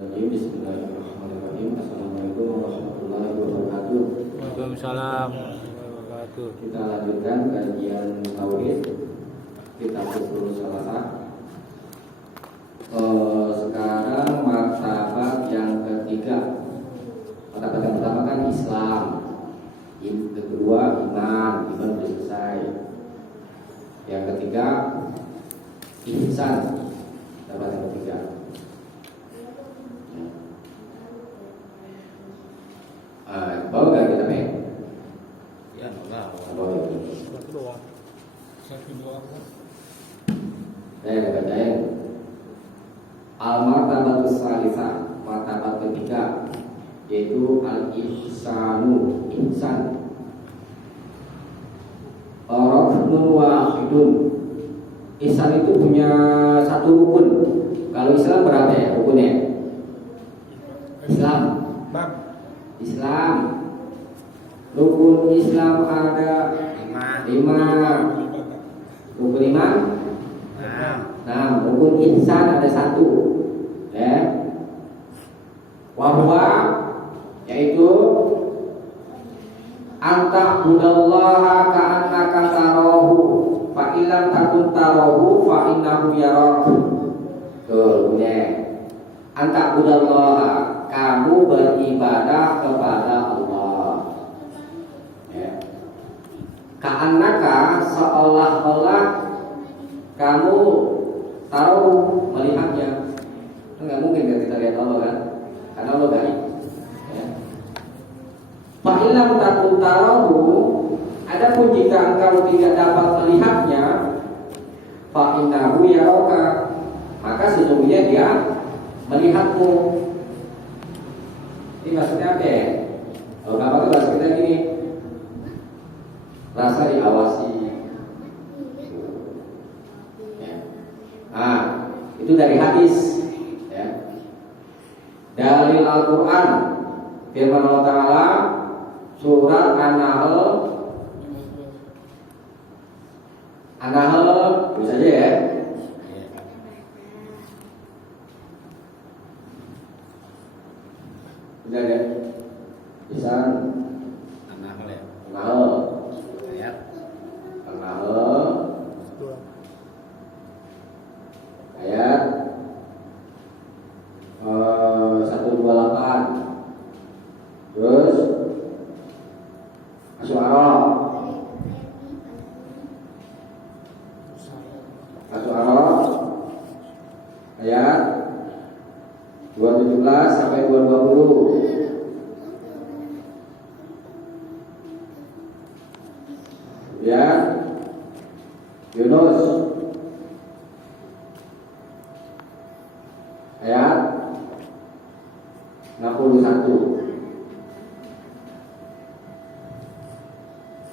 Bismillahirrahmanirrahim. Assalamualaikum warahmatullahi wabarakatuh. Waalaikumsalam warahmatullahi wabarakatuh. Kita lanjutkan kajian tauhid kitab Ushul Shalah. Sekarang martabat yang ketiga. Martabat yang pertama kan Islam. Yang kedua iman sudah selesai. Yang ketiga ihsan. Martabat yang ketiga. Bawa gak kita nih? Ya, enggak. Bawa ya. Satu doang. Saya bacain. Al-martabatus salisah, martabat ketiga, yaitu al-ihsanu, ihsan. Ruknun wahidun. Ihsan itu punya satu rukun. Kalau Islam berapa ya rukunnya? Islam. Rukun Islam ada 5. Rukun iman 6. Rukun ihsan ada 1. Ya. Wahwa yaitu anta budallaha ka'annaka tarahu fa illam takun tarahu fa innahu yarak. Tuh, anta budallaha, kamu beribadah kepada Allah. Ya. Ka'annaka, seolah-olah kamu tahu melihatnya. Enggak mungkin kita lihat Allah kan? Karena Allah gaib. Ya. Fa illam takun tarahu, adapun jika engkau tidak dapat melihatnya, fa innahu yaraka, maka sesungguhnya dia melihatmu. Ini maksudnya apa ya? Kalau apa tuh bahasa kita gini, rasa diawasi. Ya. Itu dari hadis. Ya. Dalil Al-Quran, firman Allah Taala, surat An-Nahl, bisa aja ya. Udah ya, bisa An-Nahl ya. An-Nahl Ayat ayat 128. Terus Asy-Syu'ara ayat 217 sampai 220. Ya, Yunus ayat 61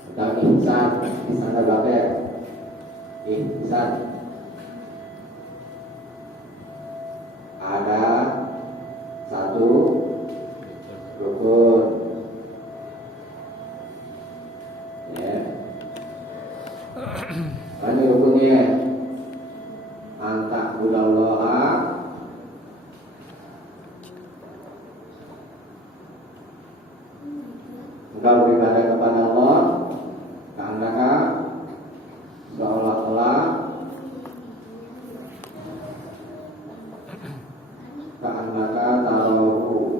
tentang ihsan berapa ya? Ihsan ada 1 rukun. Ya. Ini rukunnya anta budallaha, engkau beribadah kepada Allah, ka'annaka, seolah-olah, ka'annaka tarahu.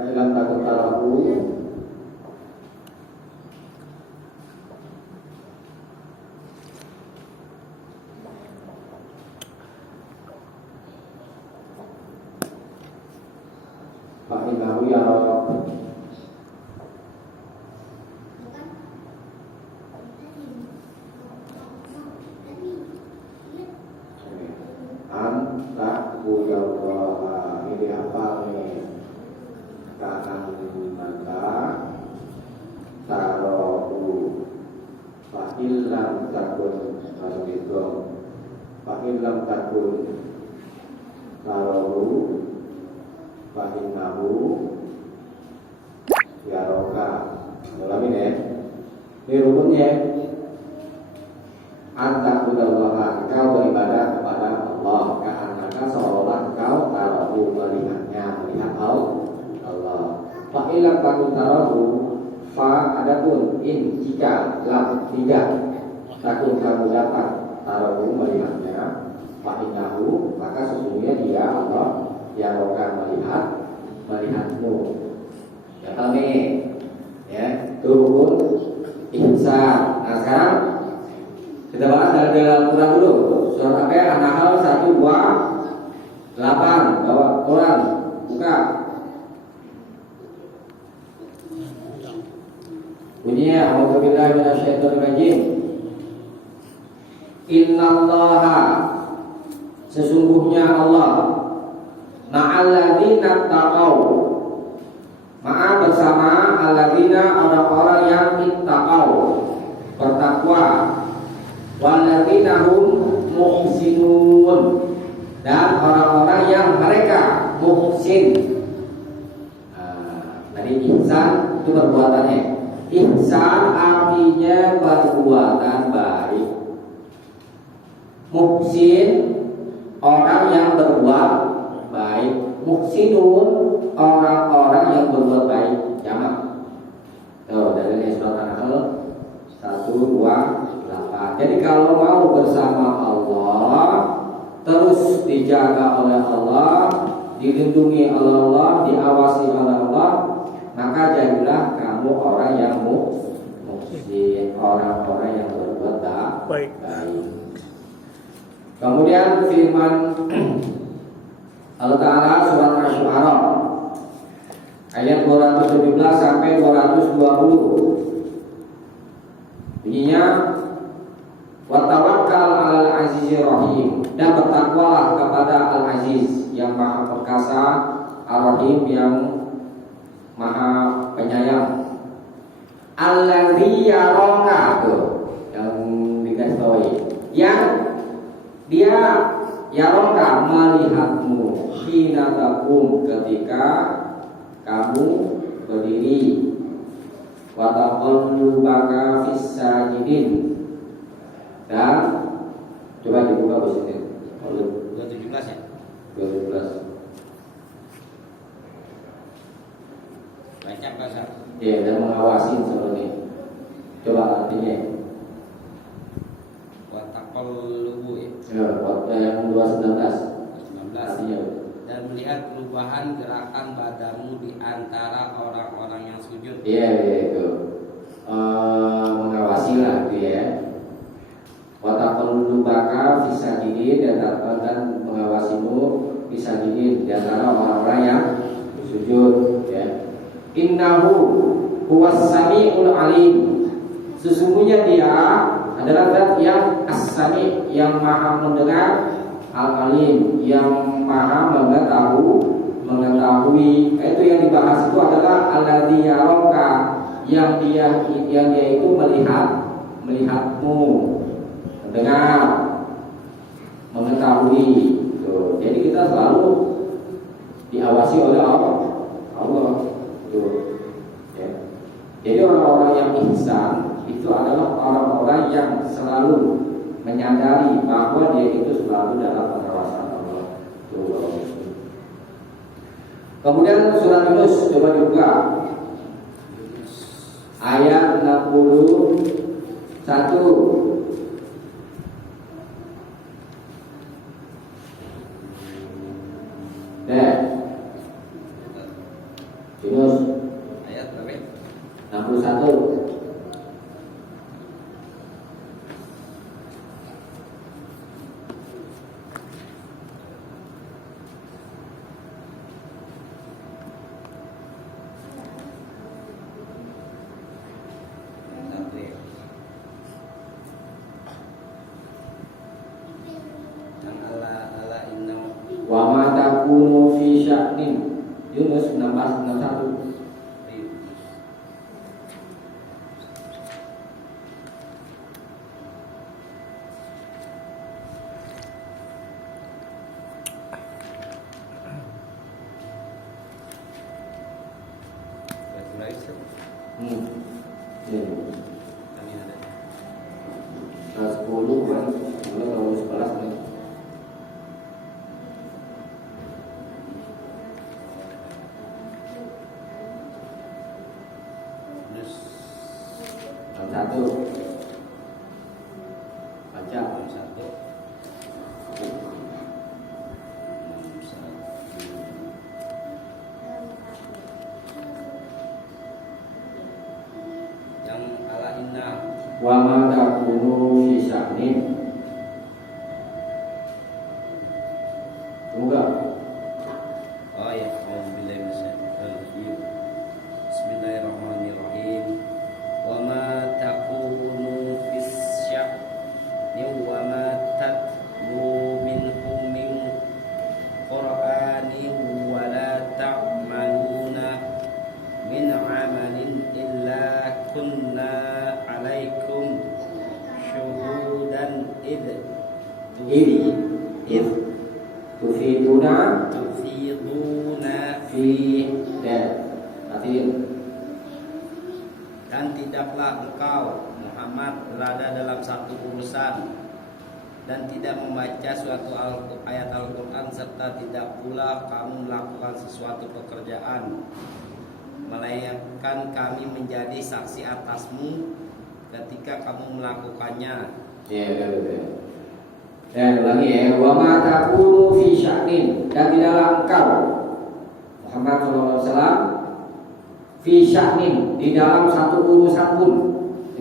Fa'ilam takun tarahu, fa'innahu yarak. Anta budallaha, ini apa nih? Ka'annaka tarahu fa illam takun tarahu fa innahu yaraka. Ulangin ya. Ini rukunnya Anta'budallaha, engkau beribadah kepada Allah, ka'annaka seolah engkau tarahu, melihatnya, melihat Allah. Fa ilam takun tarahu, fa adapun in jika lam tidak takun kamu dapat tarahu, melihatnya, fa innahu, maka sesungguhnya dia Allah yang akan melihatmu. Ya kami ya turun ihsan. Nah sekarang kita bahas dari Al-Quran dulu. Surat apa ya? An-Nahl 128. Bawa Quran, buka. Bunyinya a'udzubillahi minasyaitonir rajim. Innallaha, sesungguhnya Allah, ma'alladzina taqaw, ma'a bersama alladzina, orang-orang yang ittaqaw, bertakwa, walladzina hum muhsinun, dan orang-orang yang mereka muhsin. Tadi ihsan itu perbuatannya. Ihsan artinya perbuatan baik. Muhsin orang yang berbuat baik. Muhsinun orang-orang yang berbuat baik. Jamak. Tuh dari surat An-Nahl 128. Jadi kalau mau bersama Allah, terus dijaga oleh Allah, dilindungi oleh Allah, diawasi oleh Allah, maka jadilah kamu orang yang muhsin, orang-orang yang berbuat baik. Kemudian firman Allah Ta'ala surat Asy-Syu'ara ayat 217 sampai 220. Bunyinya wa tawakkal 'alal 'azizir rahim, dan bertakwalah kepada Al-Aziz yang Maha Perkasa, Ar-Rahim yang Maha Penyayang. Alladzi yaraka, yang digarisbawahi, yang dia yaraka melihatmu, hina taqum, ketika kamu berdiri, wa taqallubaka fis sajidin, dan coba dibuka positif 217 ya? 217. Baca bahasa. Ya, dan mengawasi seperti ini. Coba artinya. Wa taqallubu ya. Ya, yang 219. 19. Artinya. Dan melihat perubahan gerakan badanmu di antara orang-orang yang sujud. Iya, itu. Mengawasi lah itu ya. Wa taqallubaka fis sajidin, dan mengawasimu fis sajidin di antara orang-orang yang sujud ya. Innahu huwas samiul alim, sesungguhnya dia adalah zat yang as-sami, yang maha mendengar, al-alim, yang maha mengetahui. Itu yang dibahas itu adalah alladzi yaraka, yang dia itu melihatmu, mendengar, mengetahui. Tuh. Jadi kita selalu diawasi oleh Allah. Ya. Jadi orang-orang yang ihsan itu adalah orang-orang yang selalu menyadari bahwa dia itu selalu dalam pengawasan Allah. Kemudian surat Yunus, coba dibuka ayat 61. Yunus Ayat berapa? 61. Wa ma takunu fi sya'nin, Yunus 16:61. Ya. 10 wa ma takunu fi sya'nin. Semoga. Oh ya, Bismillahirrahmanirrahim. Wa ma takunu fi sya'nin wa ma tatlu minhu min Qur'ani wa la ta'maluna min 'amalin illa kunna 'alaikum syuhudan id tufiduna fi artinya dan tidaklah engkau Muhammad berada dalam satu urusan dan tidak membaca suatu ayat Al-Quran serta tidak pula kamu melakukan sesuatu pekerjaan melainkan kami menjadi saksi atasmu ketika kamu melakukannya. Ya, dan ulangi ya, wa ma takunu fi sya'nin, dan tidaklah engkau Muhammad SAW fi sya'nin, di dalam satu urusan pun.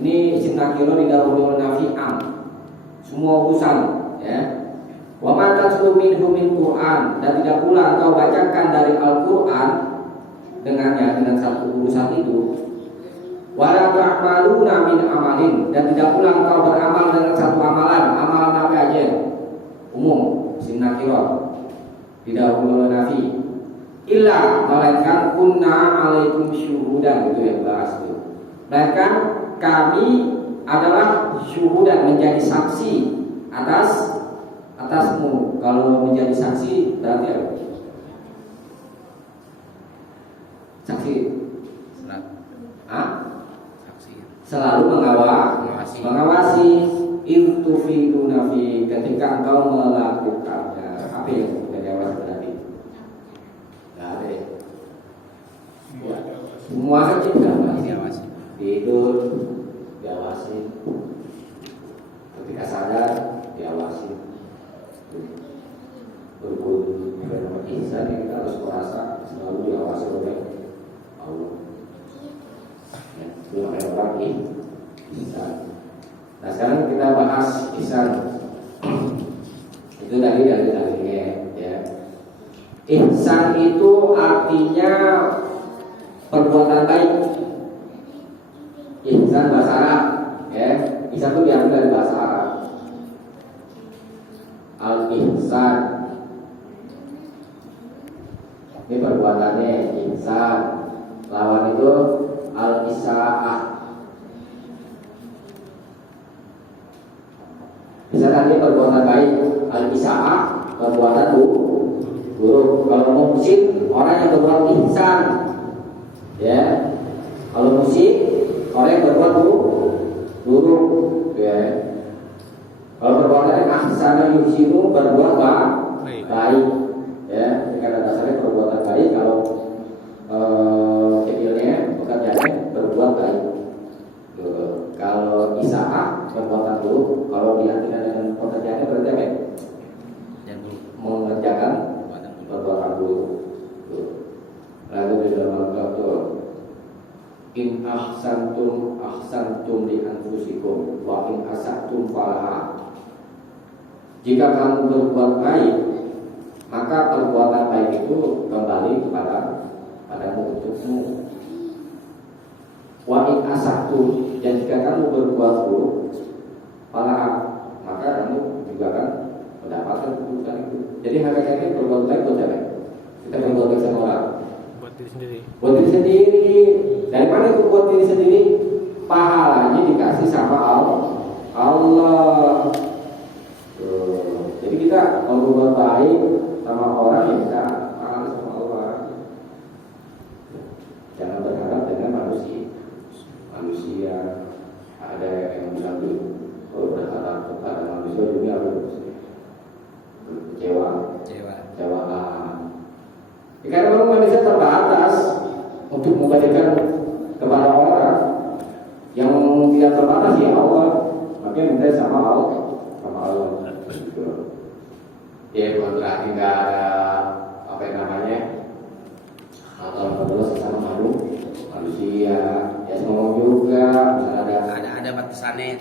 Ini isim nakiro di dalam nafi'am, semua urusan ya. Wa ma tatlu minhu min Qur'an, dan tidak pula engkau bacakan dari Al-Qur'an dengannya, dengan satu urusan itu. Wa la ta'maluna min amalin, dan tidak pula engkau beramal dengan satu amalan. Amalan apa aja? Umum, isim nakiro tidak perlu nafi. Illa, melainkan kunna alaikum syuhudan, itu yang bahas itu. Melainkan kami adalah syuhudan, menjadi saksi atasmu. Kalau menjadi saksi berarti apa? Saksi selalu mengawasi intufiduna fi, ketika engkau melakukannya. Apa yang diawasi berarti? Enggak ada ya. Semua saja diawasi. Tidur diawasi, ketika sadar diawasi, berkumpul dengan ihsan yang kita harus merasa selalu diawasi oleh Allah. Belum ada orang ihsan. Nah sekarang kita bahas ihsan. Itu tadi dari dalilnya ya. Ihsan itu artinya perbuatan baik. Ihsan bahasa Arab ya. Ihsan itu diambil dari bahasa Arab. Al-ihsan, ini perbuatannya ihsan. Lawan itu al-isaa'ah. Bisa tadi perbuatan baik, al-isaa'ah perbuatan buruk. Kalau muhsin orang yang berbuat ihsan, ya. Kalau muhsin orang yang berbuat buruk, ya. Kalau perbuatan ahsana yuhsinu berbuat baik, ya. Karena dasarnya perbuatan baik. Kalau kecilnya pekerjaannya berbuat baik. Kalau isaah perbuatan buruk. Kalau diartikan dengan pekerjaannya berarti apa? Mengerjakan perbuatan buruk. Lalu di dalam Al-Qur'an, in ahsantum li anfusikum wa in asatum falaha. Jika kamu berbuat baik, maka perbuatan baik itu kembali padamu untukmu. Wa in asatum, dan jika kamu berbuat buruk, falaha, maka kamu juga akan mendapatkan keburukan itu. Jadi hakikatnya berbuat baik buat siapa? Kita berbuat baik sama orang. Buat diri sendiri. Dari mana itu buat diri sendiri? Pahalanya dikasih sama Allah. Jadi kita kalau berbuat baik sama orang ya kita pahala sama Allah. Jangan berharap dengan manusia. Ada yang bilang dulu, kalau berharap kepada manusia dunia harus kecewaan. Karena memang manusia terbatas untuk memberikan kepada orang. Yang tidak terbatas ya Allah, makanya minta sama Allah. Ya bukan berarti nggak ada apa yang namanya atau berdua sesama manusia. Ya semua juga ada batasannya.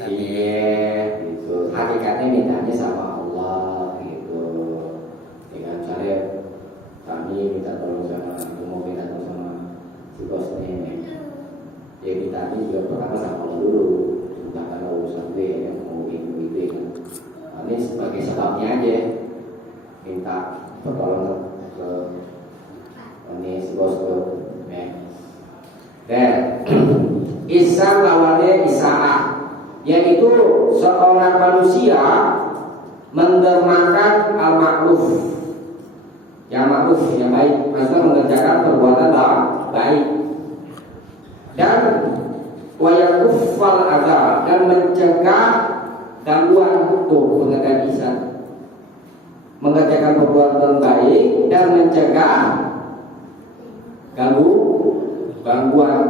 juga pertama sama Allah dulu, bukan karena urusan gue yang mau gitu kan. Nah, ini sebagai sebabnya aja minta pertolongan ke ini si bosku. Dan Isa lawannya Isaah, yaitu seorang manusia mendermakan al-ma'ruf, yang ma'ruf, yang baik, maksudnya mengerjakan perbuatan baik, dan wayakuffal adza, dan mencegah gangguan. Tuh pengertian Isa, mengerjakan perbuatan baik dan mencegah gangguan.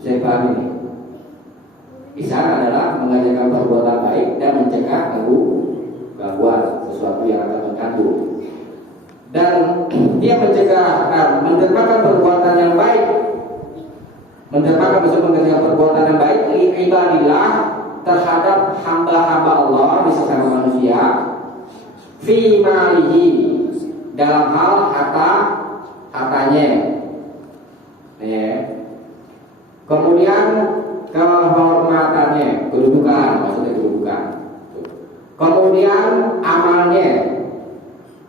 Saya paham ini. Ihsan adalah mengerjakan perbuatan baik dan mencegah gangguan, sesuatu yang akan mengganggu. Dan dia mencegah, mendermakan perbuatan yang baik, mendermakan maksud mengerjakan perbuatan yang baik ibadillah, terhadap hamba-hamba Allah di sesama manusia, fi malihi, dalam hal hartanya, ya. Kemudian kehormatannya, kedudukan, maksudnya kedudukan. Kemudian amalnya,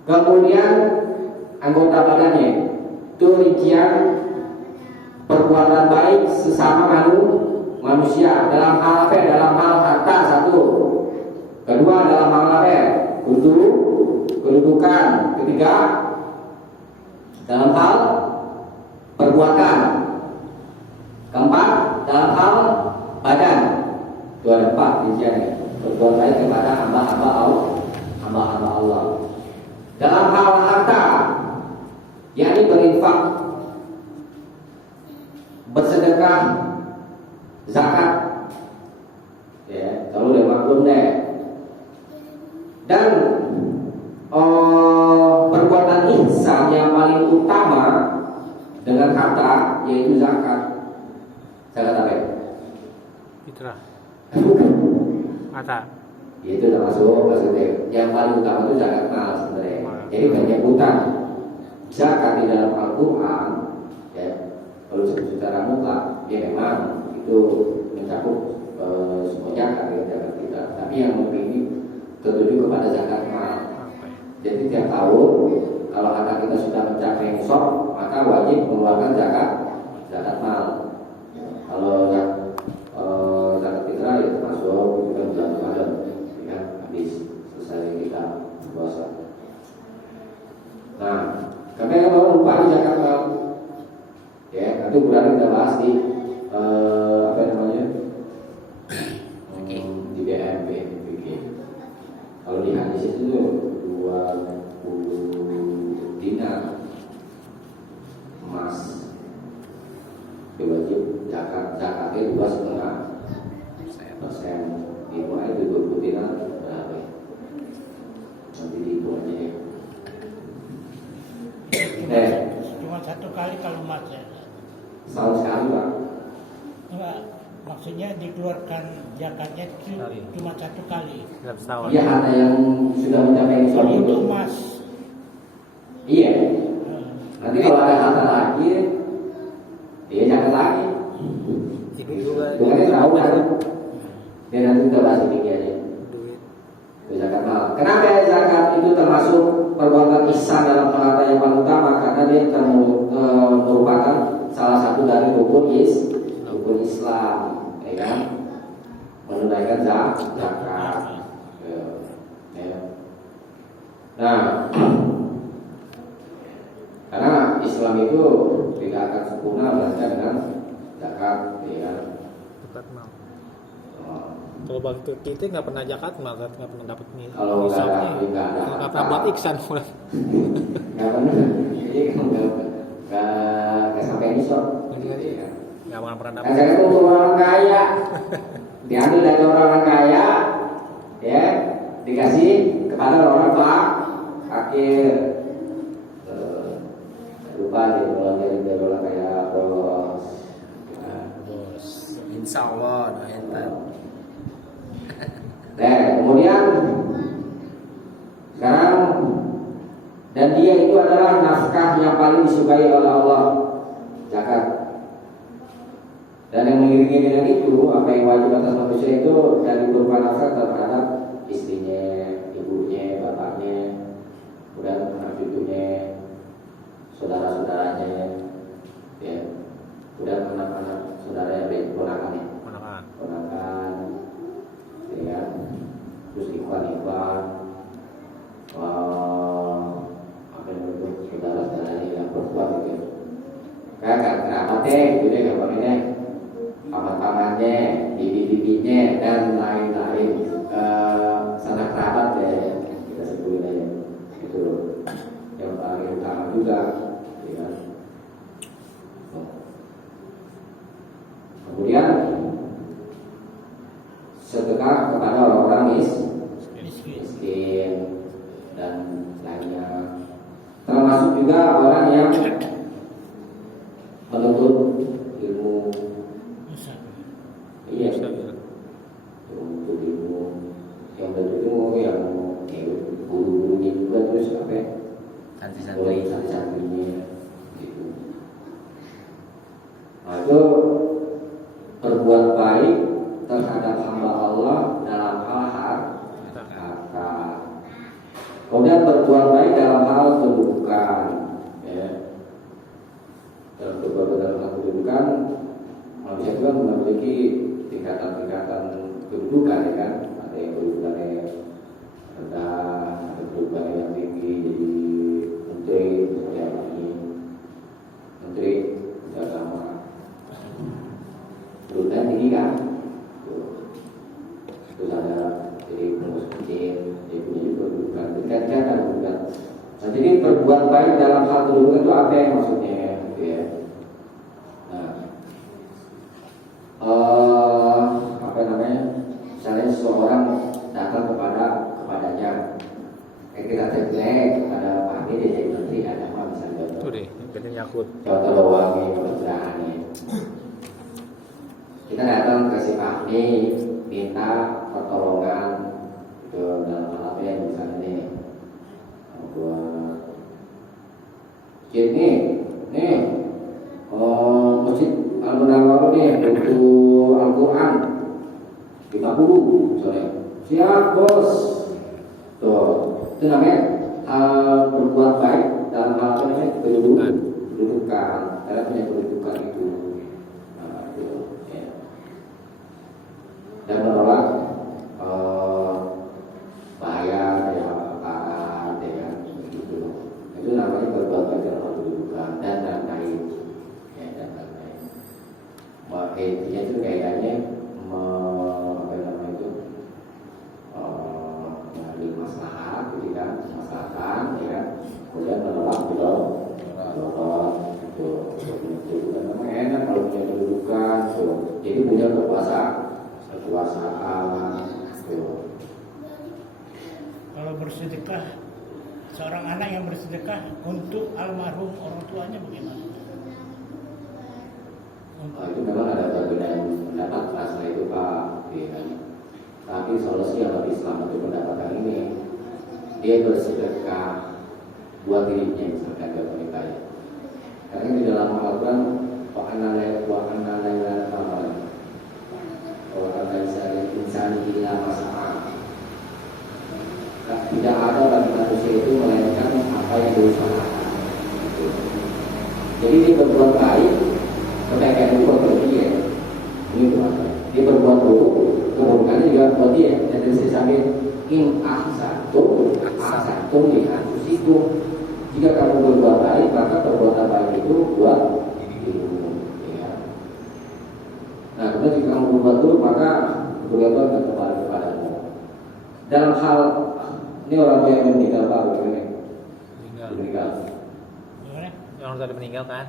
kemudian anggota badannya. Itu rincian perbuatan baik sesama manusia dalam hal apa? Dalam hal harta satu. Kedua dalam hal apa? Kedudukan. Ketiga dalam hal perbuatan. Keempat dalam hal badan. Itu ada 4 rinciannya. Berbuat baik kepada hamba-hamba Allah. Dalam hal harta, yakni berinfak, bersedekah, zakat, ya, kalau udah maklum deh. Dan perbuatan ihsan yang paling utama dengan harta yaitu zakat. Zakat apa ya? Fitrah. Mata. Itu termasuk maksudnya yang paling utama itu zakat mal sebenarnya. Jadi banyak utang. Zakat di dalam Al-Quran, ya, kalau secara mutlak, ya memang itu mencakup semua zakat kita. Tapi yang lebih ini tertuju kepada zakat mal. Jadi tiap tahun kalau harta kita sudah mencapai nisab, maka wajib mengeluarkan zakat mal. Kalau zakat fitrah ya termasuk juga bulan Ramadan, ya, habis selesai kita puasa. Nah, kami mau lupa di zakat mal, ya, nanti bulan kita bahas di apa namanya di BMP. Kalau di hadis itu 20 dinar emas wajib zakatnya 2,5%. Dimulai itu 20 dinar berapa? Nanti dihitung aja ya. Cuma 1 kali kalau emas ya. Setahun sekali Pak. Enggak, maksudnya dikeluarkan zakatnya itu cuma 1 kali. Dalam setahun. Iya, harta yang sudah mencapai nisab Kalau itu. itu emas. Iya. Nanti kalau ada harta lagi, dia zakat lagi. Itu juga. Bukannya tahu kan? Dia nanti kita bahas ini aja. Duit. Zakat mal. Kenapa zakat itu termasuk perbuatan ihsan dalam harta yang paling utama? Karena dia merupakan salah satu dari rukun Islam, ya kan? Menunaikan zakat. Ya. Nah, karena Islam itu tidak akan sempurna belajar dengan zakat, ya. Zakat mal. Kalau bang kita nggak pernah zakat mal, nggak pernah dapat nih. Kalau nggak pernah buat iksan pula. Nggak pernah. Jadi nggak sampai nisab. Nggak pernah dapat. Kan zakat untuk orang kaya, diambil dari orang kaya, ya, dikasih kepada orang fakir. Lupa nih mulai dari orang kaya bos. Insya Allah doain. Nah, kemudian sekarang, dan dia itu adalah nafkah yang paling disukai oleh Allah, zakat. Dan yang mengiringi dengan itu, apa yang wajib atas manusia itu dari berupa nafkah terhadap istrinya, ibunya, bapaknya, kemudian anak cucunya, saudara-saudaranya, ya, kemudian anak-anak saudara yang ponakannya, ponakan, ya, terus ikhwan-ikhwan, apa yang itu saudara-saudaranya yang berbuat gitu, kayak kerabatnya, gitu deh, kabarnya. Paman-pamannya, bibi-bibinya, dan lain-lain, sanak kerabat ya, kita sebut aja, itu yang paling utama juga, ya. Kemudian sedekah kepada orang-orang miskin dan lainnya, termasuk juga orang yang menuntut ilmu. Iya, untuk ilmu yang betul yang guru-gurunya juga terus apa? Santri-santrinya gitu. Nah, itu berbuat baik terhadap hamba Allah dalam hal harta. Kemudian berbuat baik dalam hal kedudukan, ya. Dalam kedudukan manusia juga memiliki tingkatan-tingkatan kedudukan, ya kan? Ada yang kedudukannya rendah, ada kedudukannya yang tinggi, jadi menteri seperti apa ini, menteri agama, kedudukan tinggi kan? Terus ada jadi pengurus kecil, dia punya juga kedudukan, tingkat-tingkatan kedudukan. Nah, jadi berbuat baik dalam hal kedudukan itu apa yang maksudnya? Gitu ya. Apa namanya? Misalnya seseorang datang kepadanya, kita terjelek kepada Pak ini dia jadi menteri, ada apa misalnya? Itu deh, jadi nyakut. Contoh doang pekerjaannya. Kita datang ke si Pak ini minta pertolongan itu dalam hal apa yang misalnya nih, buat nih, masjid Al-Munawwarah nih butuh Al-Quran 50 misalnya. Siap bos. Tuh, itu namanya berbuat baik dalam hal apa namanya kedudukan. Karena punya kedudukan itu. Nah, itu ya. Dan menolak bahaya ya perkara ya gitu. Itu namanya berbuat baik dalam hal kedudukan dan lain-lain. Intinya itu kaitannya apa namanya itu mengambil maslahat, ketika maslahat, ya, kemudian menolak itu, namanya enak kalau punya kedudukan, jadi punya kekuasaan. Kalau bersedekah, seorang anak yang bersedekah untuk almarhum orang tuanya bagaimana? Itu memang ada perbedaan pendapat masalah itu Pak, ya. Tapi solusi yang lebih selamat itu pendapatan ini, dia bersedekah buat dirinya misalkan ke mereka ya. Karena di dalam Al-Quran tidak ada bagi manusia itu melainkan apa yang diusahakan. Jadi dia berbuat baik, kebaikan itu buat dia. Ini apa? Dia berbuat buruk, keburukannya juga buat dia. Dan dari sisi samping in ahsantum li anfusikum. Jika kamu berbuat baik, maka perbuatan baik itu buat dirimu. Ya. Nah, kemudian jika kamu berbuat buruk, maka keburukan itu akan kembali kepadamu. Dalam hal ini orang tua yang meninggal Pak, bagaimana? Meninggal. Yang orang tadi meninggal kan?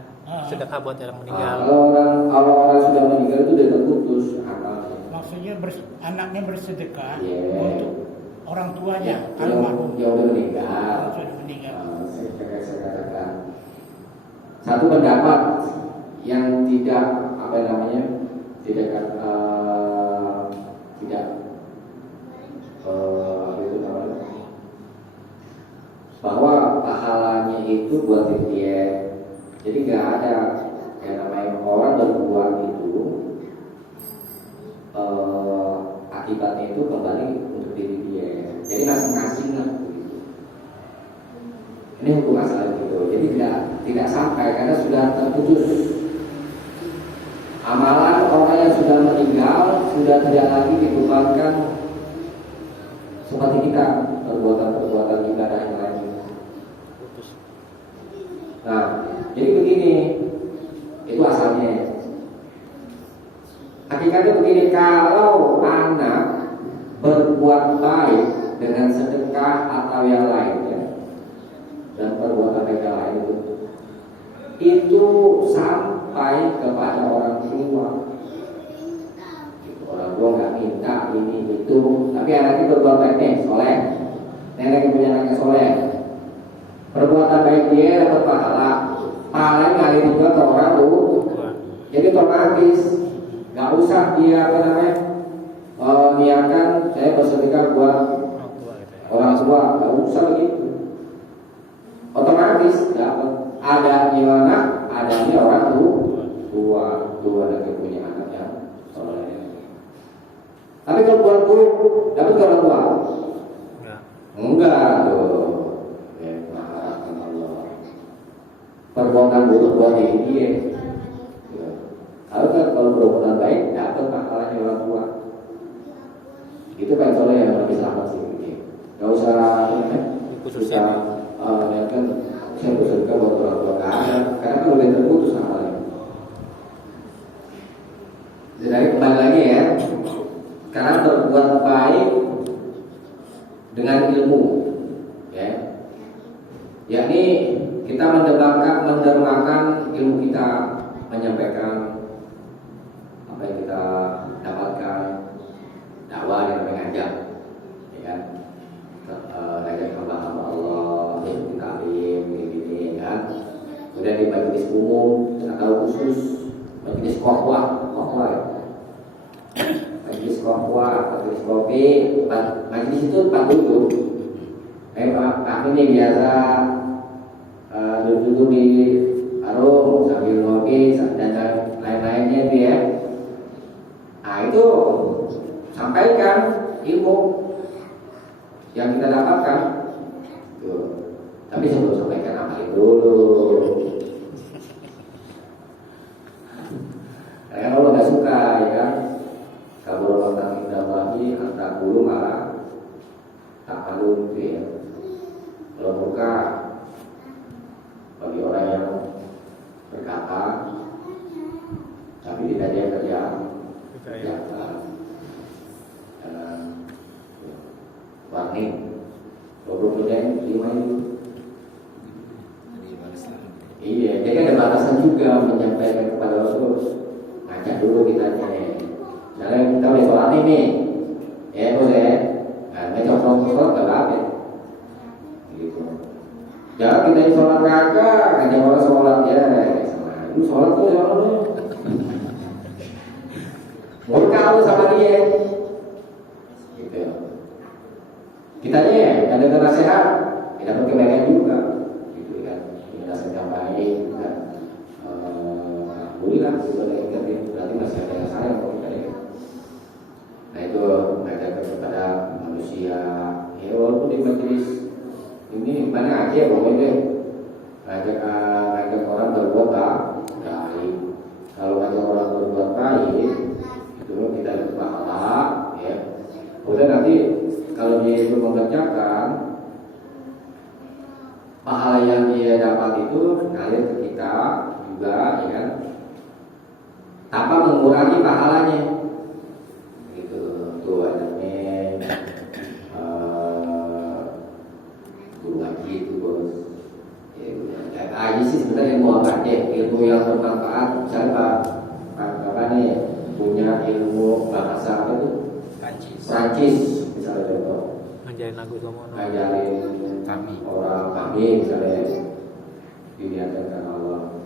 Sedekah buat yang meninggal. Kalau orang sudah meninggal itu sudah terputus akalnya. Maksudnya anaknya bersedekah Yeah. untuk orang tuanya Ya, almarhum. yang udah meninggal. Sudah meninggal. Saya katakan satu pendapat yang tidak apa namanya tidak apa itu namanya, bahwa pahalanya itu buat dia. Jadi nggak ada yang namanya orang berbuat itu akibatnya itu kembali untuk diri dia. Jadi masing-masing lah. Ini hukum asal itu. Jadi tidak sampai karena sudah terputus. Amalan orang yang sudah meninggal sudah tidak lagi dibebankan seperti kita perbuatan ibadah yang lain. Nah, jadi begini, itu asalnya. Hakikatnya begini, kalau anak berbuat baik dengan sedekah atau yang lainnya dan perbuatan mereka lain itu sampai kepada orang tua. Orang tua nggak minta ini itu, tapi anaknya berbuat baik nih, soleh. Nenek punya anaknya soleh. Perbuatan baik dia dapat pahala. Pahalanya ngalir juga ke orang tua. Jadi otomatis nggak usah dia niatkan saya bersedekah buat orang tua, nggak usah begitu. Otomatis dapat ada di mana adanya orang tua lagi punya anak yang soleh. Tapi kalau buat buruk dapat ke orang tua? Enggak tuh. Perbuatan buruk buat diri dia. Kalau perbuatan baik dapat pahalanya orang tua. Itu kan soleh yang lebih selamat sih. Gak usah kan saya bersedekah buat orang tua karena kan udah terputus amalnya. Jadi kembali lagi ya, karena berbuat baik dengan ilmu, ya, yakni kita mendermakan ilmu kita, menyampaikan apa yang kita dapatkan, dakwah yang mengajak, ya kan, ngajak hamba-hamba Allah, ta'lim, ini kan, kemudian di majelis umum atau khusus majelis kohwah ya. Majelis kohwah, majelis kopi, majelis itu tempat duduk. Pak ini biasa duduk di warung sambil ngopi dan lain-lainnya itu ya. Nah itu sampaikan ilmu yang kita dapatkan. Tuh. Tapi sebelum sampaikan amalin dulu. Karena Allah nggak suka ya kan. Kalau orang indah lagi antara bulu malah tak malu gitu ya. Kalau murka bagi orang yang berkata tapi tidak dia kerja warning goblok kerjain gimana itu. Iya, jadi ada batasan juga menyampaikan kepada Rasul. Ngajak dulu kita nih. Misalnya kita udah sholat ini, ya bos ya. Nah, ngecok sholat gak apa-apa. Gitu. Jangan kita sholat raka, ngajak orang sholat ya. Itu sholat tuh sholat tuh. Murka lu sama dia. Gitu. Kitanya ada nasihat, kita dapat kebaikan juga. Gitu kan. Ini nasihat yang baik kan. Alhamdulillah berarti masih ada yang sayang kok kita ya. Nah itu ngajak kepada manusia. Ya walaupun di majelis ini mana aja pokoknya ngajak orang berbuat baik. Kalau ngajak orang berbuat baik itu kita dapat pahala ya. Kemudian nanti kalau dia itu mengerjakan pahala yang dia dapat itu ngalir ke kita juga ya kan, tanpa mengurangi pahalanya. Gitu tuh adanya guru ngaji itu bos. Ya, aja sih sebenarnya ilmu apa deh, ilmu yang bermanfaat. Misalnya apa nih punya ilmu bahasa apa itu? Prancis misalnya contoh. Ngajarin lagu sama Ngajarin orang kami misalnya diniatkan Allah.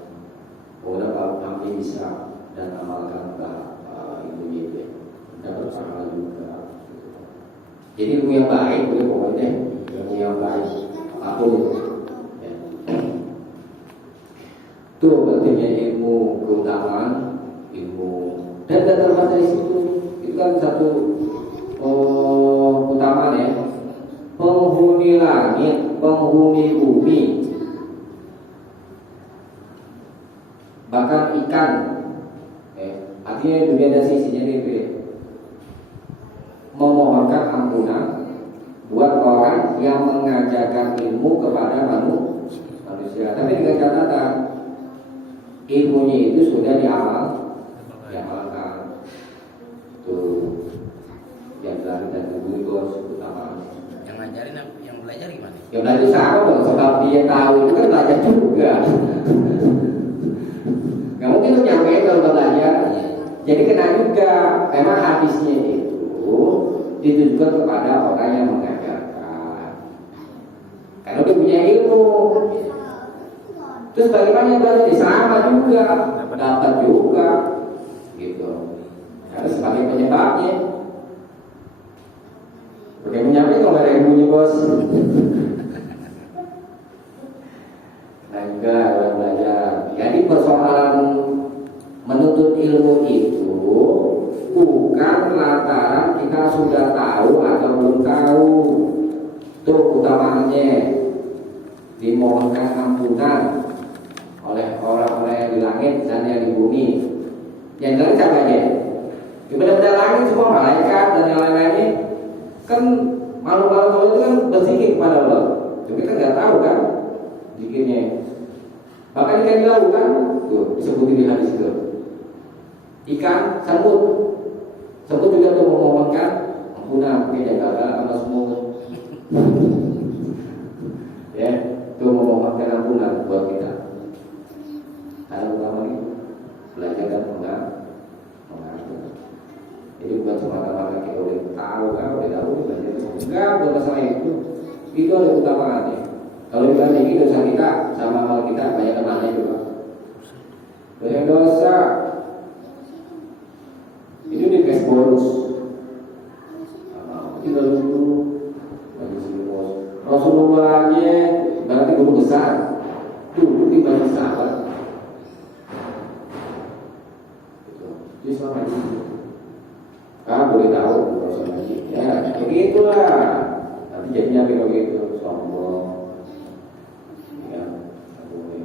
Kemudian kalau kami bisa dan amalkan ilmunya itu dapat pahala juga. Jadi ilmu yang baik boleh pokoknya ilmu yang baik apapun itu. Ya. Itu pentingnya ilmu keutamaan ilmu dan terlepas dari situ itu kan satu penghuni langit, penghuni bumi, bahkan ikan. Artinya dunia dan sisinya itu memohonkan ampunan buat orang yang mengajarkan ilmu kepada manusia. Tapi dengan catatan ilmunya itu sudah diamalkan. Tuh yang dari dan bumi bos utama. Yang ngajarin, yang belajar gimana? Yang belajar sama dong, sebab dia tahu itu kan belajar juga. Gak mungkin tuh nyampein kalau nggak belajar. Jadi kena juga. Memang hadisnya itu ditujukan kepada orang yang mengajarkan. Karena dia punya ilmu. Terus bagaimana yang belajar sama juga, dapat juga, gitu. Karena sebagai penyebabnya. Bagaimana nyampe kalau nggak ada ilmunya bos? Nah juga orang belajar. Jadi persoalan menuntut ilmu itu bukan lantaran kita sudah tahu atau belum tahu. Itu utamanya dimohonkan ampunan oleh orang-orang yang di langit dan yang di bumi. Yang jelas siapa aja? Di benda-benda langit semua malaikat dan yang lain-lainnya. Kan makhluk-makhluk itu kan berzikir kepada Allah. Tapi kita nggak tahu kan zikirnya. Bahkan ikan di laut kan, tuh disebutin di hadis itu. Ikan, semut juga tuh memohonkan ampunan, beda gagal sama semut. Ya, tuh memohonkan ampunan buat kita. Karena utama itu belajar dan mengajar. Jadi bukan semata-mata kita udah tahu kan, udah tahu belajar. Enggak, bukan masalah itu. Itu ada utamaannya. Kalau dibanding itu dosa kita sama amal kita banyak kenalnya juga. Banyak dosa itu di cash bonus. Kita dulu bagi bos. Rasulullah aja berarti guru besar. Dulu di bagi sahabat. Jadi selama ini kamu boleh tahu Rasulullah. Ya, begitulah. Nanti jadinya begitu sombong. Ya, boleh.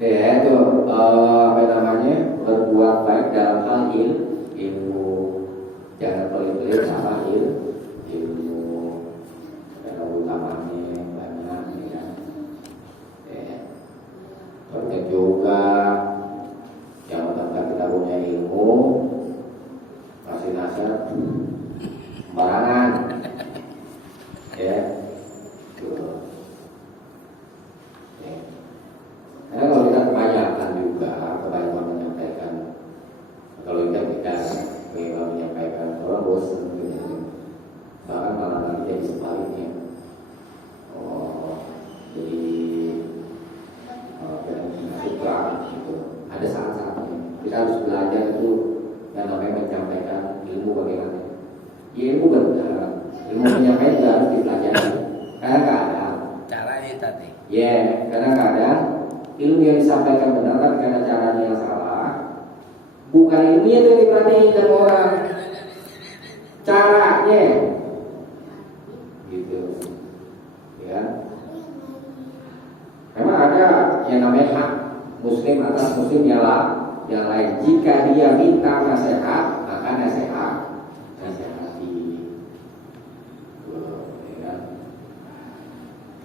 Ya itu apa namanya, berbuat baik dalam hal ilmu, jangan pelit-pelit sama ilmu. Karena utamanya banyak ya. Terus juga yang tentang kita punya ilmu kasih nasihat sembarangan, ya. Karena kalau kita kebanyakan menyampaikan, kalau kita menyampaikan orang bosan, bahkan malah nanti jadi sebaliknya. Jadi suka gitu. Ada saat-saatnya kita harus belajar itu yang namanya menyampaikan ilmu bagaimana. Ya, ilmu benar, ilmu menyampaikan juga harus dipelajari. Karena kadang Caranya tadi. ya, karena kadang ilmu yang disampaikan benar tapi karena caranya yang salah. Bukan ilmunya itu yang diperhatiin sama orang, caranya, gitu, ya. Memang ada yang namanya hak muslim atas muslim yang lain. Jika dia minta nasihat, maka nasihati. Ya.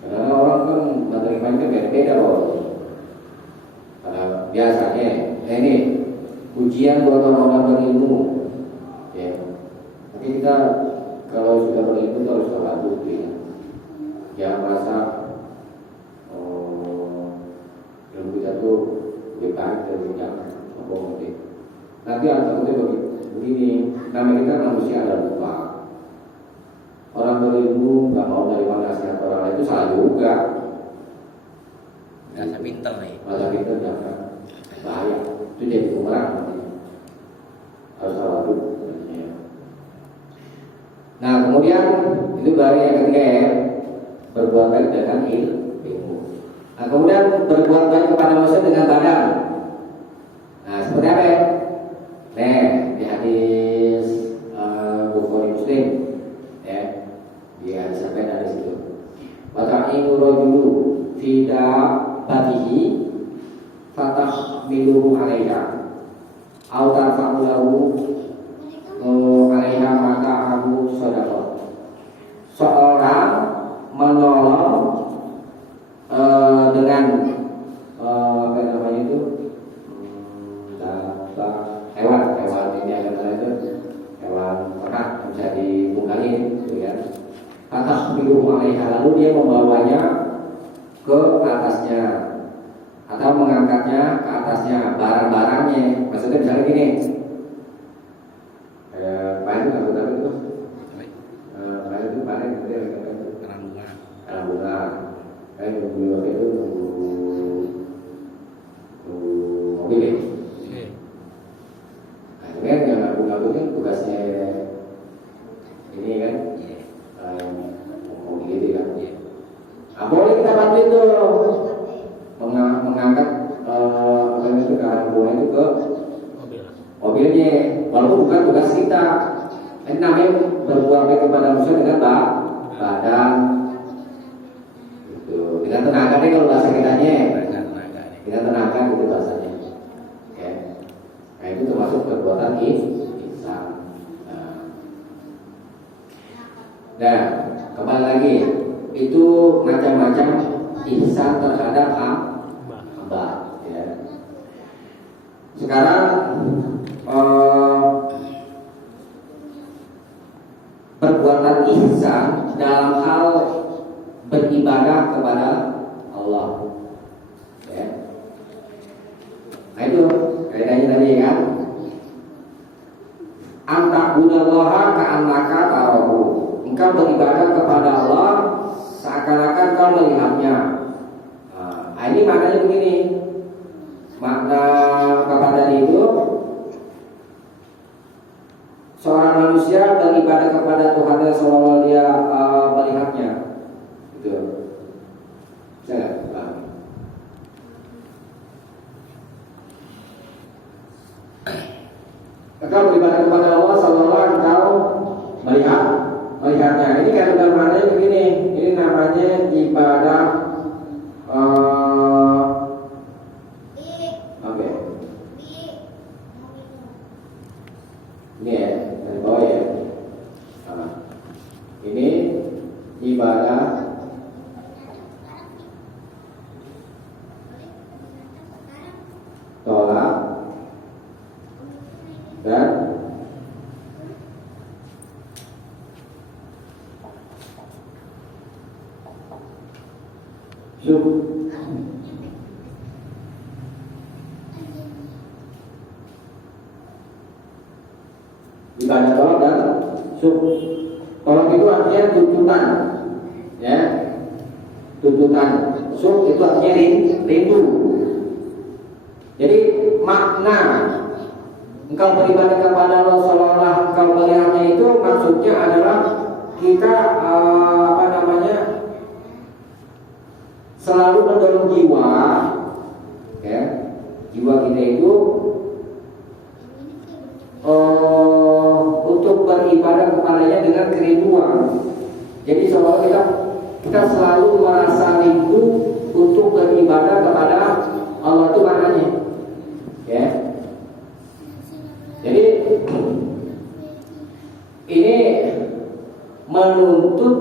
Karena orang kan menerima itu beda-beda loh. Karena biasanya ini ujian buat orang-orang berilmu. Ya. Tapi kita kalau sudah berilmu itu harus terlatih ya. Jangan merasa ilmu kita tuh lebih baik dari yang sombong. Nanti alternatif begini, namanya kita manusia ada lupa. Orang berilmu nggak mau menerima nasihat orang lain itu salah juga. Rasa pinter nih. Rasa pinter jangan bahaya. Itu jadi bumerang nanti. Harus salah dulu. Nah kemudian itu baru yang ketiga ya, berbuat baik dengan ilmu. Nah kemudian berbuat baik kepada manusia dengan badan. Nah seperti apa ya? Di hadis Bukhari Muslim ya, rajulu fi dabbatihi fatahmiluhu 'alaiha aw tarfa'u lahu 'alaiha mata'ahu shadaqah. Seorang menolong dengan apa namanya itu hewan ini adalah itu hewan ternak bisa dibungkangin gitu ya. Atas biru alaiha, lalu dia membawanya ke atasnya atau mengangkatnya ke atasnya barang-barangnya. Maksudnya misalnya gini, panen itu panen itu karang bunga, kayak mobil itu mobil ya. Nah, ini kan yang bunga itu tugasnya ini kan, mobil itu kan. Nah, boleh kita bantu itu mengangkat apa itu karang bunga itu ke mobilnya, walaupun bukan tugas kita. Ini namanya berbuat baik kepada manusia dengan badan. Dengan tenaga deh kalau bahasa kitanya, dengan tenaga gitu bahasanya. Ya. Nah itu termasuk perbuatan ihsan. Nah, kembali lagi, itu macam-macam ihsan terhadap hamba. Ya. Sekarang perbuatan ihsan dalam hal beribadah kepada Allah, ya. Nah itu kaidahnya tadi kan, anta'budallaha ka'annaka tarahu. Engkau beribadah kepada Allah seakan-akan kau melihatnya. Nah ini maknanya begini, makna kepada itu seorang manusia beribadah kepada Tuhan seolah-olah dia melihatnya. Saya paham. Engkau beribadah kepada Allah seolah-olah engkau melihatnya. Ini kan udah maknanya begini. Ini namanya ibadah. Oke. Ini ya, dari bawah ya. Ini ibadah tolak dan syukur. Ibadah tolak dan syukur. Tolak itu artinya tuntutan, ya, tuntutan. Syukur itu artinya rindu. Jadi makna engkau beribadah kepada Allah seolah-olah engkau melihatnya itu maksudnya adalah kita selalu mendorong jiwa, ya, jiwa kita itu untuk beribadah kepadanya dengan kerinduan. Jadi seolah kita selalu merasa rindu untuk beribadah kepada Allah, itu maknanya. Ya. Jadi ini menuntut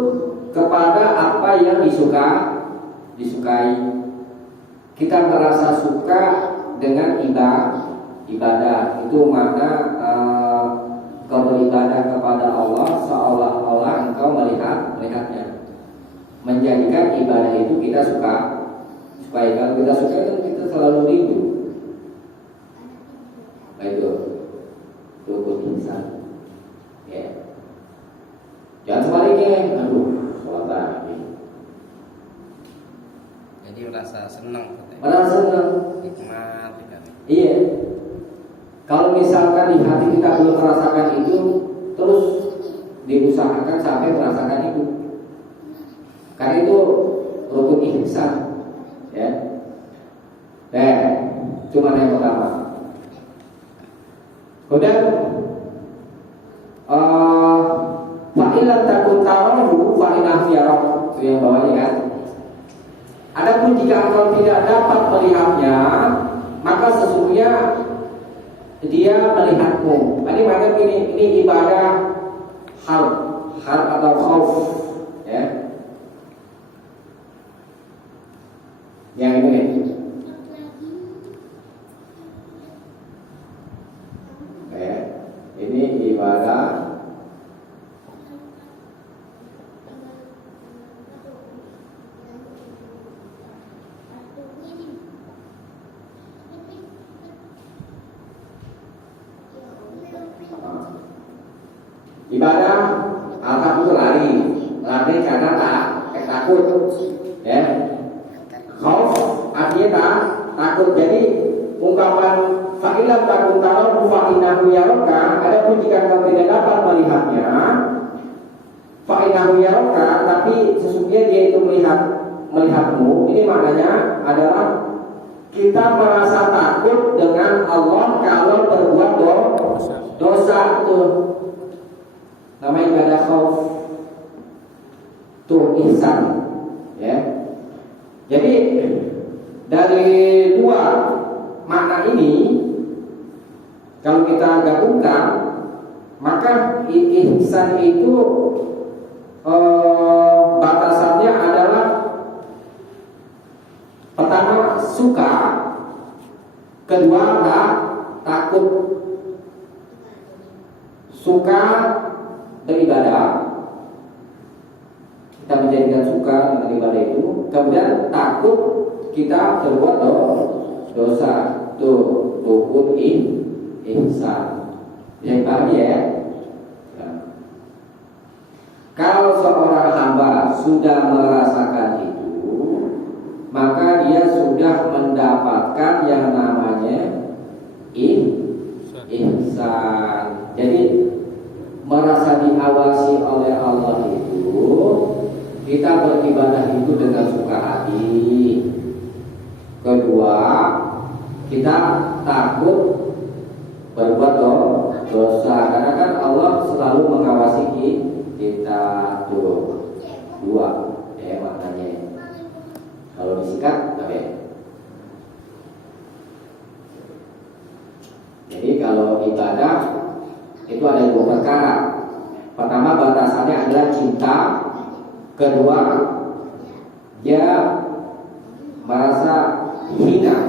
kepada apa yang disukai. Kita merasa suka dengan ibadah. Itu makna kau beribadah kepada Allah seolah-olah engkau melihatnya. Menjadikan ibadah itu kita suka. Supaya kalau kita suka itu kita selalu rindu. Itu ihsan. Ya. Jangan sebaliknya, sholat lagi. Jadi merasa senang. Merasa senang. Nikmat. Iya. Kalau misalkan di hati kita belum merasakan itu, terus diusahakan sampai merasakan itu. Karena itu rukun ihsan. Ya. Nah, cuma yang pertama. Kemudian fa'ilan takun tarahu fa'inahu yarah. Itu yang bawahnya kan. jika engkau tidak dapat melihatnya, maka sesungguhnya dia melihatmu. Ini makanya ini ibadah harf atau khauf, ya. Yang ini. Ya, ini ibadah ibadah al itu lari karena takut, ya. Khauf artinya takut. Jadi ungkapan fa'ilam takut tahu fa'inahu yaroka, adapun jika kau tidak dapat melihatnya, fa'inahu yaroka, tapi sesungguhnya dia itu melihatmu. Ini maknanya adalah kita merasa takut dengan Allah kalau berbuat dosa itu. Nama ibadah khauf tuh ihsan, ya. Jadi dari dua makna ini kalau kita gabungkan, maka ihsan itu batasannya adalah pertama suka, kedua takut. Suka beribadah, kita menjadikan suka dengan ibadah itu, kemudian takut kita berbuat dosa. Tuh rukun ihsan. Yang paham ya? Kalau seorang hamba sudah merasakan itu, maka dia sudah mendapatkan yang namanya ihsan. Jadi merasa diawasi oleh Allah itu, kita beribadah itu dengan suka hati. Kedua, kita takut berbuat dosa, karena kan Allah selalu mengawasi kita. Tuh dua, ya maknanya. Kalau disikat, apa ya? Jadi kalau ibadah itu ada dua perkara. Pertama, batasannya adalah cinta. Kedua, dia merasa hina,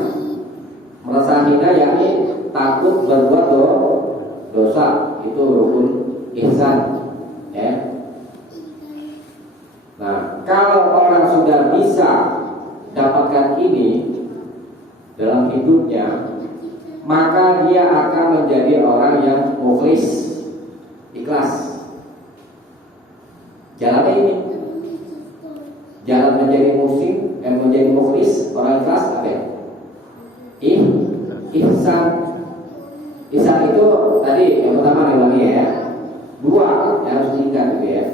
yakni takut berbuat dosa. Itu rukun ihsan, ya. Nah, kalau orang sudah bisa dapatkan ini dalam hidupnya, maka dia akan menjadi orang yang mukhlis, ikhlas. Jalan ini, jalan menjadi muslim dan menjadi mukhlis, orang ikhlas apa ya? Ihsan. Ihsan itu tadi yang pertama diulangi ya. Dua yang harus diingat gitu ya.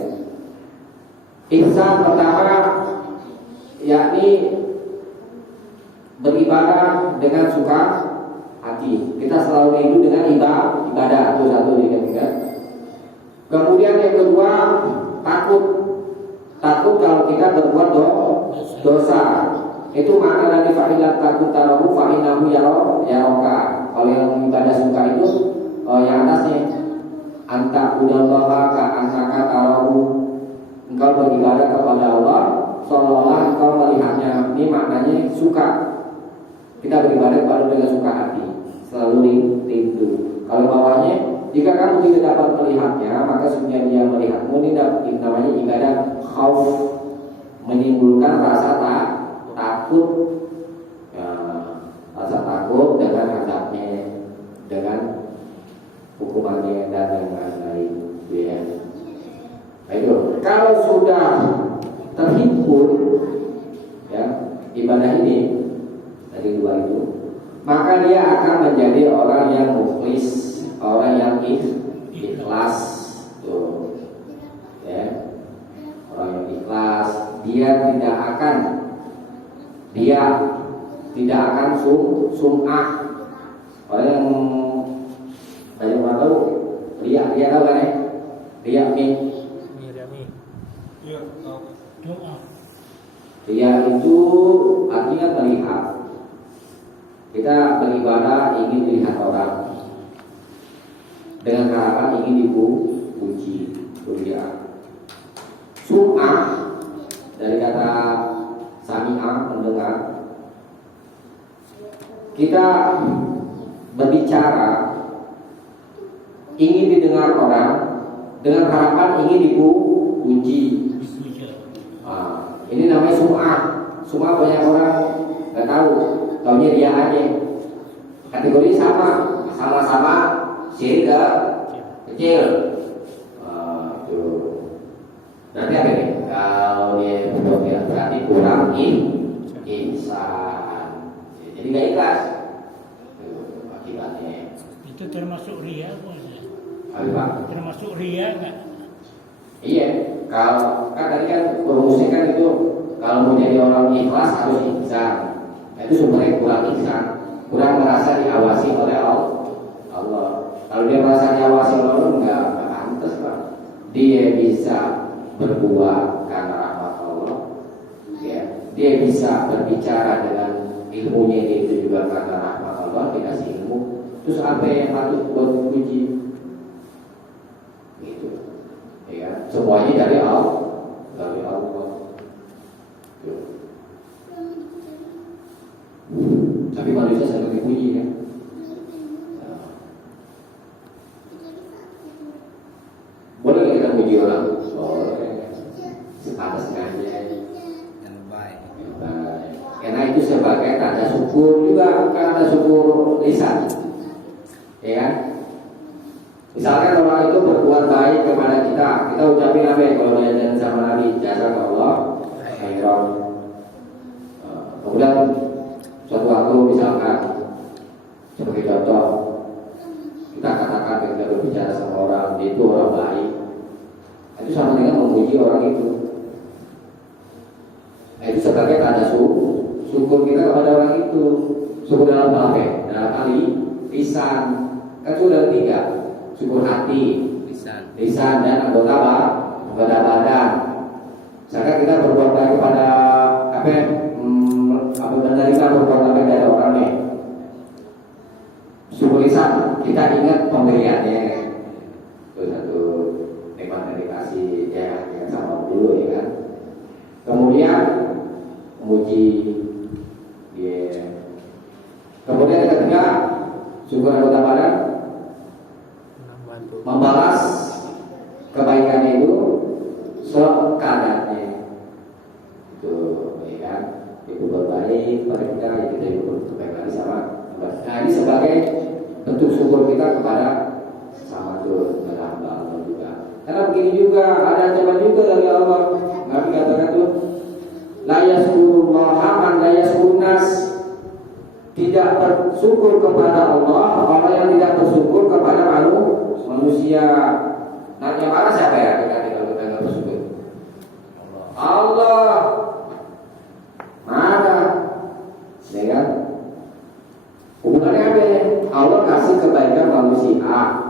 Ihsan pertama yakni beribadah dengan suka hati. Kita selalu rindu dengan ibadah itu satu diingat. Kemudian yang kedua, takut kalau kita berbuat dosa. Itu makna dari fa'ilat takut tarahu fa'inahu yaroka. Kalau yang ibadah suka itu yang atasnya anta udallaha ka annaka tarahu. Engkau beribadah kepada Allah seolah-olah engkau melihatnya. Ini maknanya suka. Kita beribadah kepada dengan suka hati, selalu rindu. Kalau bawahnya, jika kamu tidak dapat melihatnya, maka sebenarnya dia melihatmu. Ini namanya ibadah khauf, menimbulkan rasa takut, ya, rasa takut dengan azabnya, dengan hukumannya dan yang lain-lain. Ya. Baik, kalau sudah terhimpun ya ibadah ini dari dua itu, maka dia akan menjadi orang yang mukhlis, orang yang ikhlas. Tuh. Ya. Orang yang ikhlas, dia tidak akan sum'ah. Orang yang banyak orang tahu riak, dia tahu kan ya? Riak nih. Iya, tahu. Doa. Ria itu artinya melihat. Kita beribadah ingin dilihat orang dengan harapan ingin dipuji. Ria. Sum'ah dari kata sami'ah, mendengar. Kita berbicara ingin didengar orang dengan harapan ingin dipuji. Ini namanya sum'ah. Sum'ah banyak orang nggak tahu, taunya dia aja. Kategori sama-sama syirik kecil. Berarti apa nih? Kalau dia berarti kurang insan. Jadi nggak ikhlas. Akibatnya. Itu termasuk ria bukan? Apa? Termasuk ria nggak? Iya. Kalau kan tadi kan rumusnya kan itu kalau mau jadi orang ikhlas harus ihsan. Itu sebenarnya kurang ihsan, kurang merasa diawasi oleh Allah. Kalau dia merasa diawasi oleh Allah nggak pantas lah. Dia bisa berbuat karena rahmat Allah. Ya, dia bisa berbicara dengan ilmunya itu juga karena rahmat Allah, dikasih ilmu. Terus apa yang patut buat dipuji? Gitu. Ya, semuanya dari Allah. Tapi manusia selalu dipuji kan. Boleh nggak kita puji orang? Sepantasnya aja. Yang baik. Karena itu sebagai tanda syukur juga, bukan tanda syukur lisan. Ya kan? Misalkan orang itu berbuat baik kepada kita, kita ucapin apa ya kalau diajarin sama Nabi, jasa Allah khairan. Kemudian suatu waktu misalkan sebagai contoh, kita katakan kita berbicara sama orang, dia itu orang baik, itu sama dengan memuji orang itu. Itu sebagai tanda syukur kita kepada orang itu. Syukur dalam hal apa? Dalam kali lisan, kan itu ada 3. Syukur hati, lisan dan anggota badan. Misalkan kita berbuat baik kepada menerima perbuatan baik dari orang nih. Syukur lisan, kita ingat pemberiannya. Itu satu nikmat yang dikasih ya sama dulu ya kan. Kemudian memuji dia. Kemudian yang ketiga, syukur anggota badan, membalas kebaikan itu sekadarnya. Itu ya kan, itu berbaik pada kita, ya kita juga berbaik lagi sama. Nah ini sebagai bentuk syukur kita kepada sama tuh hamba Allah juga. Karena begini juga ada ancaman juga dari Allah. Nabi katakan tuh, la yaskurullaha man la yaskurnas. Tidak bersyukur kepada Allah orang yang tidak bersyukur kepada manusia. Nah yang mana siapa ya kalau kita nggak bersyukur? Allah. Mana? Ya kan? Hubungannya apa? Allah kasih kebaikan manusia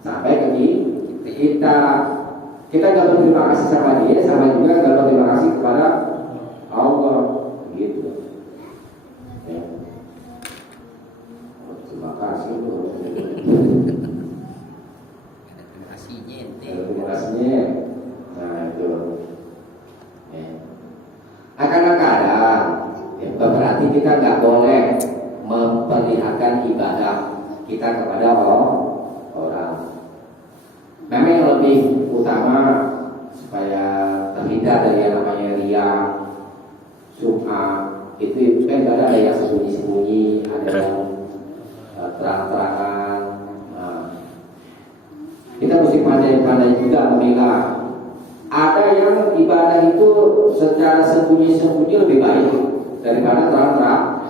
sampai ke kita. Kita nggak berterima kasih sama dia, sama juga nggak berterima kasih kepada Allah. Gitu. Ya. Terima kasih. Terima kasihnya. Nah itu. Ya. Kadang-kadang ya, berarti kita nggak boleh memperlihatkan ibadah kita kepada orang. Memang yang lebih utama supaya terhindar dari yang namanya ria, sum'ah, itu kan ada yang sembunyi-sembunyi, ada yang terang-terangan. Nah, kita mesti pandai-pandai juga memilah. Ada yang ibadah itu secara sembunyi-sembunyi lebih baik daripada terang-terangan.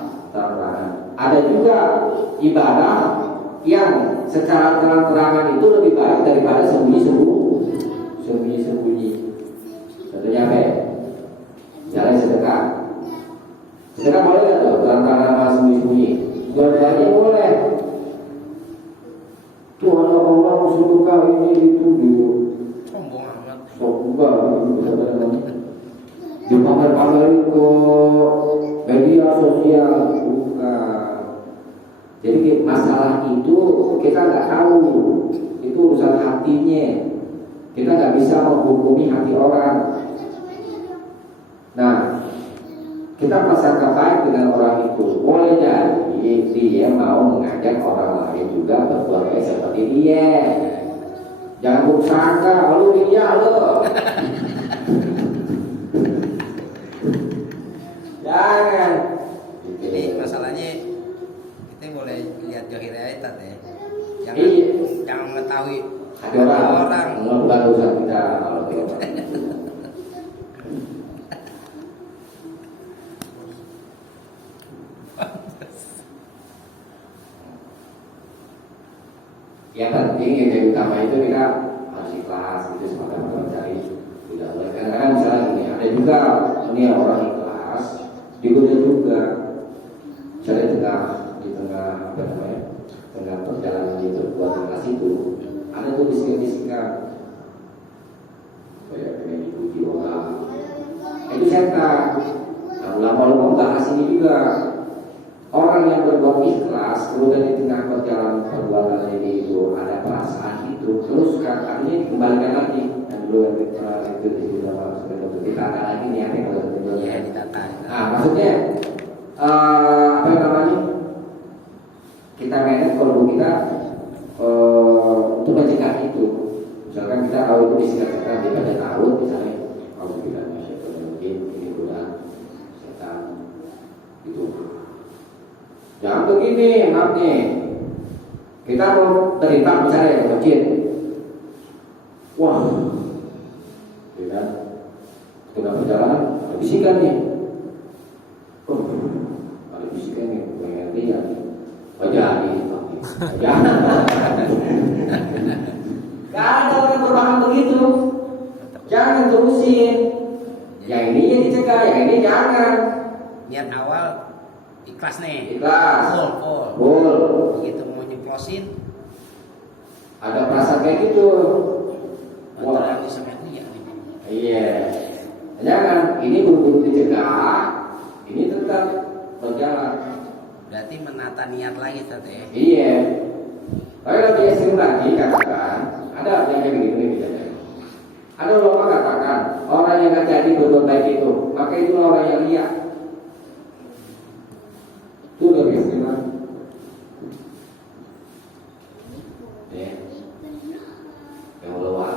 Ada juga ibadah yang secara terang-terangan itu lebih baik daripada sembunyi-sembunyi. Contohnya apa ya? Misalnya sedekah. Sedekah boleh nggak tuh terang-terangan sama sembunyi-sembunyi? Dua-duanya boleh. Tuh anak Allah sedekah ini itu dulu. Sombong amat. Sombong bisa benar. dipamer-pamerin ke media sosial, bukan. Jadi masalah itu kita nggak tahu, itu urusan hatinya. Kita nggak bisa menghukumi hati orang. Nah, kita prasangka baik dengan orang itu. Boleh jadi dia mau mengajak orang lain juga berbuat baik seperti dia. Jangan bersangka, lu dia lo. Jangan. Jadi masalahnya kita boleh lihat johir ayat ya. Jangan Iya. jangan mengetahui Ada orang bukan urusan kita kalau dia. Yang penting yang jadi utama itu kita harus ikhlas gitu semoga mencari tidak boleh. Kadang-kadang misalnya gini, ada juga ini orang ikhlas digoda juga. Misalnya di tengah apa namanya, tengah perjalanan itu buat ikhlas itu ada tuh bisikan-bisikan kayak pengen dipuji orang. Itu setan. Nah, ulama-ulama bahas ini juga. Orang yang berbuat ikhlas, kemudian di tengah perjalanan perbuatan ini itu ada perasaan itu, terus kan artinya dikembalikan lagi. Dan dulu yang itu di dalam kita ada lagi nih yang ya ditata. Nah, maksudnya apa namanya? Kita manage kalau kita untuk mencegah itu. Misalkan kita tahu itu disikat-sikat di pada tahun, misalnya kalau kita mungkin ini udah setan itu. Jangan begini, maaf nih. Kita mau terlibat misalnya ke masjid. Wah, ya, tengah perjalanan ada bisikan nih. Oh, ada bisikan nih, pengen lihat. Wajah nih, jangan. Gak ada orang berbahan begitu. Jangan terusin. Yang ini ya dicegah, yang ini jangan. Niat awal ikhlas nih. Ikhlas. Full. Begitu mau nyemplosin ada perasaan kayak gitu. antara yang bisa ya. Iya. Jangan. Ini buru-buru dicegah. Ini tetap berjalan. Berarti menata niat lagi tadi ya. Iya. Tapi lebih ekstrim lagi katakan ada yang kayak gini bisa jadi. Ada ulama katakan orang yang nggak jadi berbuat baik itu, maka itu orang yang liar. Itu lebih ekstrim lagi. Ya. Yang ulama.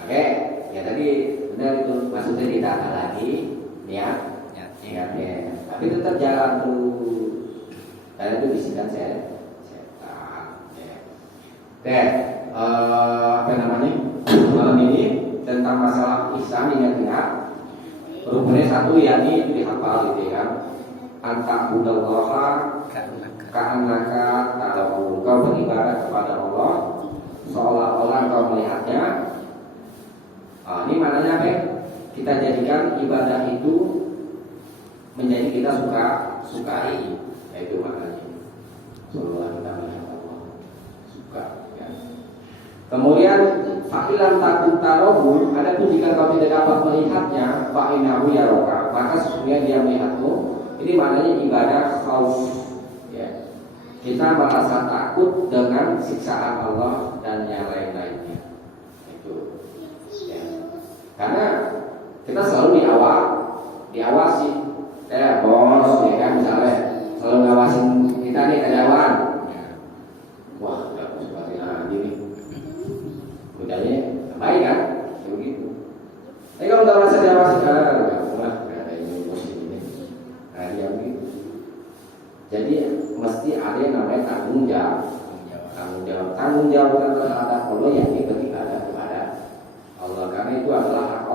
Oke, ya tadi benar itu maksudnya ditata lagi niat, niatnya. Tapi tetap jalan terus. Karena itu bisikan setan. Ya. Oke, apa namanya? Malam ini tentang masalah ihsan ingat-ingat. Rukunnya satu yakni itu dihafal gitu ya. Anta budallaha ka'annaka tarahu. Kau beribadah kepada Allah seolah-olah kau melihatnya. Ini maknanya apa? Kita jadikan ibadah itu menjadi kita sukai, yaitu maknanya. Seolah kita melihat Allah, suka. Ya. Kemudian fakilan takut tarohu. Adapun jika kau tidak dapat melihatnya, fa'inahu yaroka, maka sesungguhnya dia melihatmu. Ini maknanya ibadah khauf. Ya. Kita merasa takut dengan siksaan Allah dan yang lain-lainnya. Itu. Ya. Karena kita selalu diawasi. Bos, ya kan misalnya selalu ngawasin kita nih karyawan. Ya. Wah, nggak seperti lagi nih. Mudahnya baik kan? Ya begitu. Tapi kalau nggak merasa diawasi, nggak ada ini bos ini. Nah, dia begitu. Jadi mesti ada yang namanya tanggung jawab terhadap Allah yang beribadah kepada Allah, karena itu adalah hak